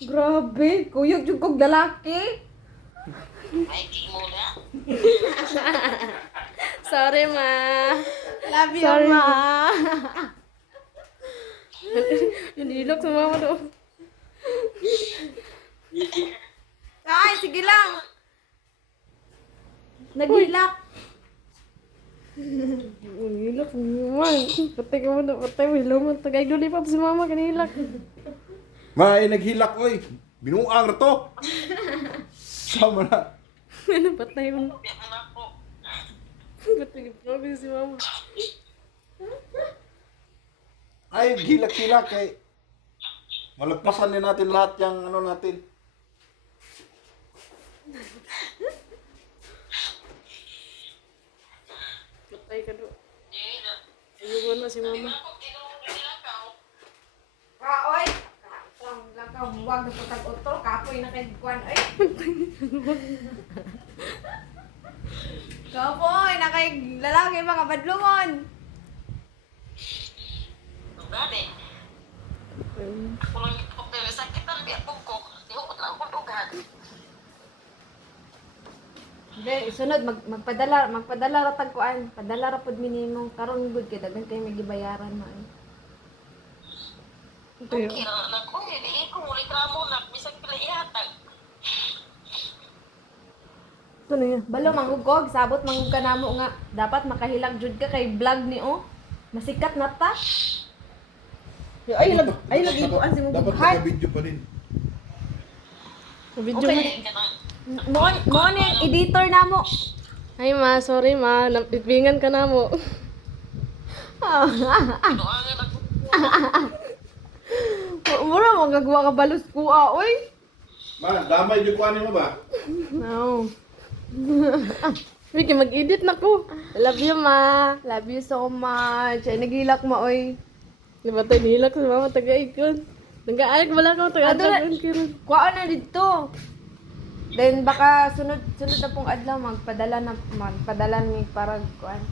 Grabe, kuyog yung kong lalaki. Ay, di mo na. Sorry, ma. Love you, Sorry, ma. Yung ilok sa mama do. Ay, sige lang. Naghilak. Yung ilok sa mama. Patay ka mo na, patay mo. Ilaw mo. Tagay lulipap si mama, kanilak. Ma, ay naghilak ko eh. Binuang na to. Sama na. Ano, patay mo. Yan anak ko. Patay ka promise si mama. Ay, hilak-hilak eh. Malagpasan din natin lahat yung ano natin. Patay ka do. Di na. Ayugo na si mama. Ako, tinulong nila ka. Kaoy. Lang ka, huwag na putag-utol. Kapoy na kay Kwan. Ay. Kapoy na kay lalaki mga badlungon. Gani. Ako lang ito. Pero sakit na rin ako ko. Tihukot lang akong ugan. Hindi, sunod magpadala ra tag kuan. Padala ra pud minimum karon gud kay daghan kay may gibayaran man. Okay na anak ko. Hindi ko muli kramo na. Bisag pila ihatag. Ito na yan. Balo manggugog, sabot manggug ka namo nga dapat makahilag jud ka kay vlog ni o. Masikat na ta. Ay lagi ibuan si mo Dapat buhat. naka-video pa din. Sa video Okay. mo. Hindi ka na. Mo ni editor namo. Ay ma, sorry ma. Napipingan ka na mo. Inuangan ako. Mura mo gagawa ka balos kuha oy. Ma, damay yung kuhanin mo ba? No. Vicky, mag-edit na ko. Love you ma. Love you so much. Ay naghilak mo oy. Di ba tayo nilak sa mama taga-ikon? Nag-aayak wala ka taga-ikon kiron. Kuha na dito. Then baka sunod na pong adlaw magpadala ni para kuan.